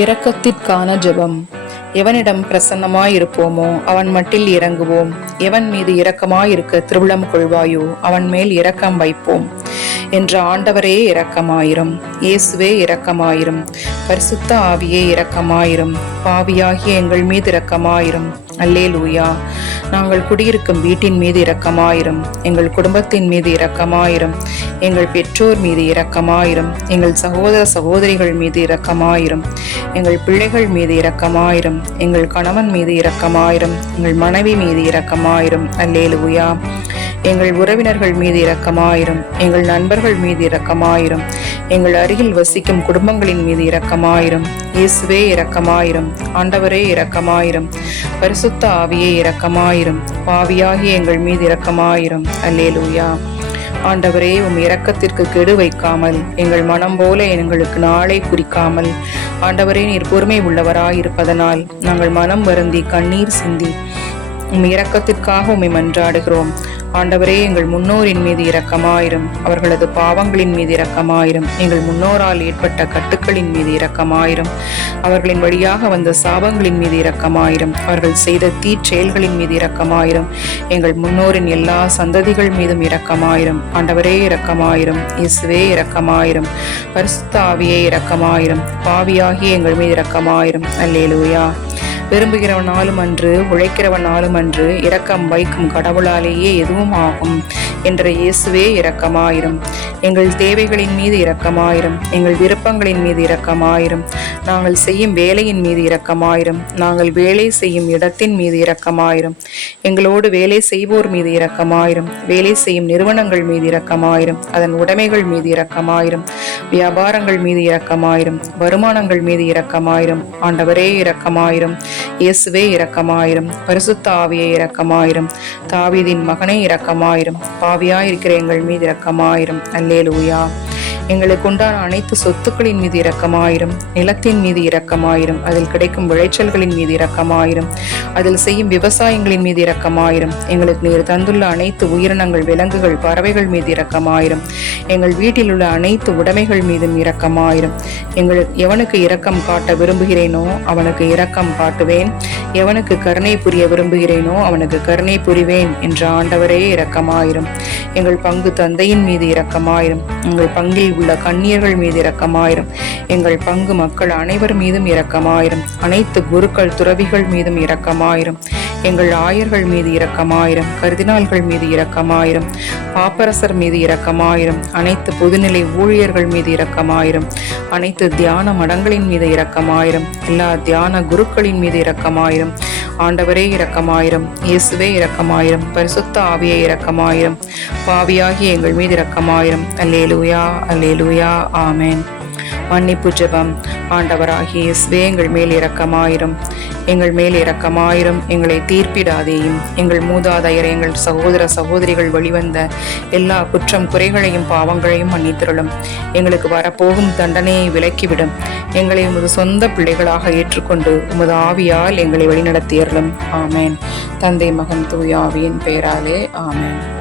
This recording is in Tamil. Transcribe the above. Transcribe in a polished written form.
இரக்கத்திற்கான ஜெபம். எவனிடம் பிரசன்னமாயிருப்போமோ அவன் மட்டில் இறங்குவோம். எவன் மீது இரக்கமாயிருக்க திருவுளம் கொள்வாயோ அவன் மேல் இரக்கம் வைப்போம் என்ற ஆண்டவரே இரக்கமாயிரும். இயேசுவே இரக்கமாயிரும். பரிசுத்த ஆவியே இரக்கமாயிரும். பாவியாகிய எங்கள் மீது இரக்கமாயிரும். அல்லேலூயா. நாங்கள் குடியிருக்கும் வீட்டின் மீது இரக்கமாயிரும். எங்கள் குடும்பத்தின் மீது இரக்கமாயிரும். எங்கள் பெற்றோர் மீது இரக்கமாயிரும். எங்கள் சகோதர சகோதரிகள் மீது இரக்கமாயிரும். எங்கள் பிள்ளைகள் மீது இரக்கமாயிரும். எங்கள் கணவன் மீது இரக்கமாயிரும். எங்கள் மனைவி மீது இரக்கமாயிரும். அல்லேலூயா. எங்கள் உறவினர்கள் மீது இரக்கமாயிரும். எங்கள் நண்பர்கள் மீது இரக்கமாயிரும். எங்கள் அருகில் வசிக்கும் குடும்பங்களின் மீது இரக்கமாயிரும். இயேசுவே இரக்கமாயிரும். ஆண்டவரே இரக்கமாயிரும். பரிசுத்த ஆவியே இரக்கமாயிரும். பாவியாகிய எங்கள் மீது இரக்கமாயிரும். அல்லேலூயா. ஆண்டவரே, உம் இரக்கத்திற்கு கெடு வைக்காமல், எங்கள் மனம் போல எங்களுக்கு நாளை குறிக்காமல், ஆண்டவரே நீர் பொறுமை உள்ளவராயிருப்பதனால் நாங்கள் மனம் வருந்தி கண்ணீர் சிந்தி உம் இரக்கத்திற்காக உம்மை மன்றாடுகிறோம். ஆண்டவரே, எங்கள் முன்னோரின் மீது இரக்கமாயிரும். அவர்களது பாவங்களின் மீது இரக்கமாயிரும். எங்கள் முன்னோரால் ஏற்பட்ட கட்டுக்களின் மீது இரக்கமாயிரும். அவர்களின் வழியாக வந்த சாபங்களின் மீது இரக்கமாயிரும். அவர்கள் செய்த தீச்செயல்களின் மீது இரக்கமாயிரும். எங்கள் முன்னோரின் எல்லா சந்ததிகள் மீதும் இரக்கமாயிரும். ஆண்டவரே இரக்கமாயிரும். இயேசுவே இரக்கமாயிரும். பரிசுத்த ஆவியே இரக்கமாயிரும். பாவியாகிய எங்கள் மீது இரக்கமாயிரும். அல்லேலூயா. விரும்புகிறவனாலும் அன்று, உழைக்கிறவனாலும் அன்று, இரக்கம் வைக்கும் கடவுளாலேயே எதுவும் ஆகும் என்ற இயேசுவே இரக்கமாயிரும். எங்கள் தேவைகளின் மீது இரக்கமாயிரும். எங்கள் விருப்பங்களின் மீது இரக்கமாயிரும். நாங்கள் செய்யும் வேலையின் மீது இரக்கமாயிரும். நாங்கள் வேலை செய்யும் இடத்தின் மீது இரக்கமாயிரும். எங்களோடு வேலை செய்வோர் மீது இரக்கமாயிரும். வேலை செய்யும் நிறுவனங்கள் மீது இரக்கமாயிரும். அதன் உடைமைகள் மீது இரக்கமாயிரும். வியாபாரங்கள் மீது இரக்கமாயிரும். வருமானங்கள் மீது இரக்கமாயிரும். ஆண்டவரே இரக்கமாயிரும். இயேசுவே இரக்கமாயிரும். பரிசுத்த ஆவியே இரக்கமாயிரும். தாவீதின் மகனே இரக்கமாயிரும். பாவியாயிருக்கிற எங்கள் மீது இரக்கமாயிரும். அல்லேலூயா. எங்களுக்கு உண்டான அனைத்து சொத்துக்களின் மீது இரக்கமாயிரும். நிலத்தின் மீது இரக்கமாயிரும். அதில் கிடைக்கும் விளைச்சல்களின் மீது இரக்கமாயிரும். அதில் செய்யும் விவசாயங்களின் மீது இரக்கமாயிரும். எங்களுக்கு நீர் தந்துள்ள அனைத்து உயிரினங்கள், விலங்குகள், பறவைகள் மீது இரக்கமாயிரும். எங்கள் வீட்டில் உள்ள அனைத்து உடைமைகள் மீதும் இரக்கமாயிரும். எவனுக்கு இரக்கம் காட்ட விரும்புகிறேனோ அவனுக்கு இரக்கம் காட்டுவேன். எவனுக்கு கருணை புரிய விரும்புகிறேனோ அவனுக்கு கருணை புரிவேன் என்ற ஆண்டவரே இரக்கமாயிரும். எங்கள் பங்கு தந்தையின் மீது இரக்கமாயிரும். எங்கள் பங்கில் உள்ள கன்னியர்கள் மீது இரக்கமாயிரும். எங்கள் பங்கு மக்கள் அனைவர் மீதும் இரக்கமாயிரும். அனைத்து குருக்கள், துறவிகள் மீதும் இரக்கமாயிரும். எங்கள் ஆயர்கள் மீது இரக்கமாயிரும். கர்தினால்கள் மீது இரக்கமாயிரும். பாப்பரசர் மீது இரக்கமாயிரும். அனைத்து பொதுநிலை ஊழியர்கள் மீது இரக்கமாயிரும். அனைத்து தியான மடங்களின் மீது இரக்கமாயிரும். எல்லா தியான குருக்களின் மீது இரக்கமாயிரும். ஆண்டவரே இரக்கமாயிரும். இயேசுவே இரக்கமாயிரும். பரிசுத்த ஆவியே இரக்கமாயிரும். பாவியாகிய எங்கள் மீது இரக்கமாயிரும். அல்லேலூயா. அல்லேலூயா. ஆமேன். மன்னிப்பு ஜெபம். ஆண்டவராகிய இயேசுவே, எங்கள் மேல் இரக்கமாயிரும். எங்கள் மேல் இரக்கமாயிரும். எங்களை தீர்ப்பிடாதேயும். எங்கள் மூதாதையர், எங்கள் சகோதர சகோதரிகள் வழிவந்த எல்லா குற்றம் குறைகளையும் பாவங்களையும் மன்னித்திருளும். எங்களுக்கு வரப்போகும் தண்டனையை விலக்கிவிடும். எங்களை உமது சொந்த பிள்ளைகளாக ஏற்றுக்கொண்டு உமது ஆவியால் எங்களை வழிநடத்தியருளும். ஆமேன். தந்தை, மகன், தூய ஆவியின் பெயராலே. ஆமேன்.